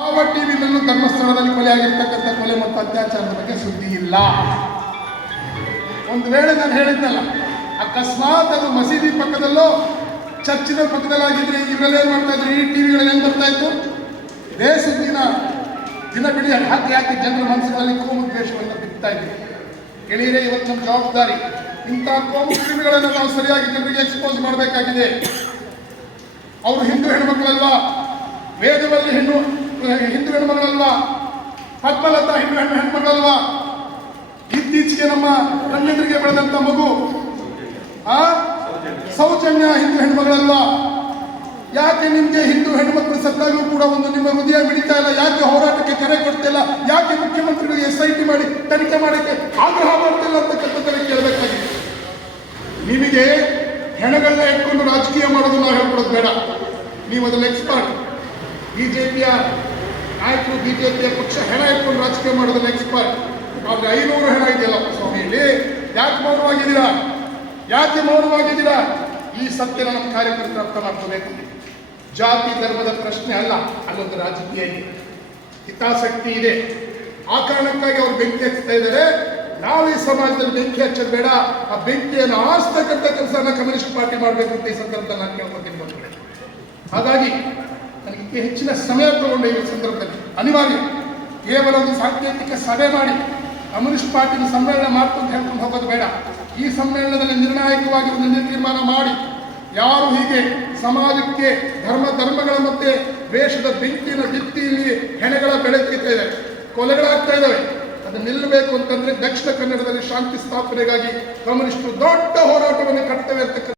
ಯಾವ ಟಿವಿನಲ್ಲೂ ಧರ್ಮಸ್ಥಳದಲ್ಲಿ ಕೊಲೆಯಾಗಿರ್ತಕ್ಕಂಥ ಕೊಲೆ ಮತ್ತು ಅತ್ಯಾಚಾರದ ಬಗ್ಗೆ ಸುದ್ದಿ ಇಲ್ಲ. ಒಂದು ವೇಳೆ ನಾನು ಹೇಳಿದ್ನಲ್ಲ, ಅಕಸ್ಮಾತ್ ಅದು ಮಸೀದಿ ಪಕ್ಕದಲ್ಲೋ, ಚರ್ಚಿನ ಪಕ್ಕದಲ್ಲಾಗಿದ್ರೆ ಇವರೆಲ್ಲ ಏನ್ ಮಾಡ್ತಾ ಇದ್ರು? ಈ ಟಿವಿಗಳಲ್ಲಿ ಏನ್ ಬರ್ತಾ ಇತ್ತು? ದೇಶದಿನ ದಿನ ಬಿಡಿ ಹಾಕಿ ಹಾಕಿ ಜನರ ಮನಸ್ಸುಗಳಲ್ಲಿ ಕೋಮು ದ್ವೇಷವನ್ನು ಬಿಡ್ತಾ ಇದ್ರು ಗೆಳೆಯರೇ, ಇವತ್ತು ನಮ್ಮ ಜವಾಬ್ದಾರಿ, ಇಂಥ ಕೋಮು ಕ್ರಿಮಿಗಳನ್ನು ನಾವು ಸರಿಯಾಗಿ ಜನರಿಗೆ ಎಕ್ಸ್ಪೋಸ್ ಮಾಡಬೇಕಾಗಿದೆ. ಅವರು ಹಿಂದೂ ಹೆಣ್ಮಕ್ಳಲ್ವಾ? ವೇದದಲ್ಲಿ ಹೆಣ್ಣು ಹಿಂದೂ ಹೆಣ್ಮಗಳಲ್ವಾ? ಪದ್ಮಲತಾ ಹಿಂದೂ ಹೆಣ್ಣು ಹೆಣ್ಮಗಳಲ್ವಾ? ಇತ್ತೀಚೆಗೆ ನಮ್ಮ ಕಣ್ಣೆದುರಿಗೆ ಬೆಳೆದಂತ ಮಗು, ಆ? ಸೌಜನ್ಯ ಹಿಂದೂ ಹೆಣ್ಮಗಳಲ್ವಾ? ಯಾಕೆ ನಿಮ್ಗೆ ಹಿಂದೂ ಹೆಣ್ಮಕ್ಳು ಸತ್ತಾಗೂ ಕೂಡ ಒಂದು ನಿಮ್ಮ ಹೃದಯ ಬಿಡಿತಾ ಇಲ್ಲ? ಯಾಕೆ ಹೋರಾಟಕ್ಕೆ ಕರೆ ಕೊಡ್ತಿಲ್ಲ ಯಾಕೆ ಮುಖ್ಯಮಂತ್ರಿಗಳು ಎಸ್ ಐ ಟಿ ಮಾಡಿ ತನಿಖೆ ಮಾಡಕ್ಕೆ ಆಗ್ರಹ ಮಾಡ್ತಿಲ್ಲ ಅಂತಕ್ಕಂಥದ್ದನ್ನು ಕೇಳಬೇಕಾಗಿದೆ ನಿಮಗೆ ಹೆಣಗಳನ್ನ ಇಟ್ಕೊಂಡು ರಾಜಕೀಯ ಮಾಡೋದು ನಾವು ಹೇಳ್ಕೊಡೋದು ಬೇಡ. ನೀವು ಅದನ್ನು ಎಕ್ಸ್ಪರ್ಟ್. ಬಿಜೆಪಿಯ ನಾಯಕರು ಬಿಜೆಪಿಯ ಪಕ್ಷ ಹೆಣ ಇಟ್ಕೊಂಡು ರಾಜಕೀಯ ಮಾಡೋದನ್ನ ಎಕ್ಸ್ಪರ್ಟ್ ಆದ್ರೆ ಐನೂರು ಹೆಣ ಇದೆಯಲ್ಲಪ್ಪ ಸ್ವಾಮಿ ಇಲ್ಲಿ? ಯಾಕೆ ಮೌನವಾಗಿದ್ದೀರಾ? ಯಾಕೆ ಮೌನವಾಗಿದ್ದೀರಾ? ಈ ಸತ್ಯನ ನಮ್ಮ ಕಾರ್ಯಕರ್ತರು ಅರ್ಥ ಮಾಡ್ಕೋಬೇಕು ಜಾತಿ, ಧರ್ಮದ ಪ್ರಶ್ನೆ ಅಲ್ಲ, ಅಲ್ಲೊಂದು ರಾಜಕೀಯ ಇದೆ. ಹಿತಾಸಕ್ತಿ ಇದೆ. ಆ ಕಾರಣಕ್ಕಾಗಿ ಅವ್ರು ಬೆಂಕಿ ಹಚ್ತಾ ಇದ್ದಾರೆ. ನಾವು ಈ ಸಮಾಜದಲ್ಲಿ ಬೆಂಕಿ ಹಚ್ಚೋದು ಬೇಡ. ಆ ಬೆಂಕಿಯನ್ನು ಆಸ್ತಕ್ಕಂಥ ಕೆಲಸನ ಕಮ್ಯುನಿಸ್ಟ್ ಪಾರ್ಟಿ ಮಾಡಬೇಕು ಅಂತ ಈ ಸಂದರ್ಭದಲ್ಲಿ ನಾನು ಬಂದ್ರೆ ಹಾಗಾಗಿ ನನಗೆ ಹೆಚ್ಚಿನ ಸಮಯ ತಗೊಂಡೆ ಈ ಸಂದರ್ಭದಲ್ಲಿ ಅನಿವಾರ್ಯ. ಕೇವಲ ಒಂದು ಸಾಂಕೇತಿಕ ಸಭೆ ಮಾಡಿ ಕಮ್ಯುನಿಸ್ಟ್ ಪಾರ್ಟಿನ ಸಮ್ಮೇಳನ ಅಂತ ಹೇಳ್ಕೊಂಡು ಹೋಗೋದು ಬೇಡ. ಈ ಸಮ್ಮೇಳನದಲ್ಲಿ ನಿರ್ಣಾಯಕವಾಗಿ ಒಂದು ನಿರ್ಧಾರ ಮಾಡಿ. ಯಾರು ಹೀಗೆ ಸಮಾಜಕ್ಕೆ ಧರ್ಮ, ಧರ್ಮಗಳ ಮತ್ತೆ ವೇಷದ ಬೆಂಕಿನ ಭಿತ್ತಿಯಲ್ಲಿ ಹೆಣಗಳ ಬೆಳೆತಿರ್ತಾ ಇದೆ ಕೊಲೆಗಳಾಗ್ತಾ ಇದ್ದಾವೆ. ಅದು ನಿಲ್ಲಬೇಕು ಅಂತಂದ್ರೆ ದಕ್ಷಿಣ ಕನ್ನಡದಲ್ಲಿ ಶಾಂತಿ ಸ್ಥಾಪನೆಗಾಗಿ ಕಮ್ಯುನಿಸ್ಟರು ದೊಡ್ಡ ಹೋರಾಟವನ್ನು ಕಟ್ತವೆ ಅಂತ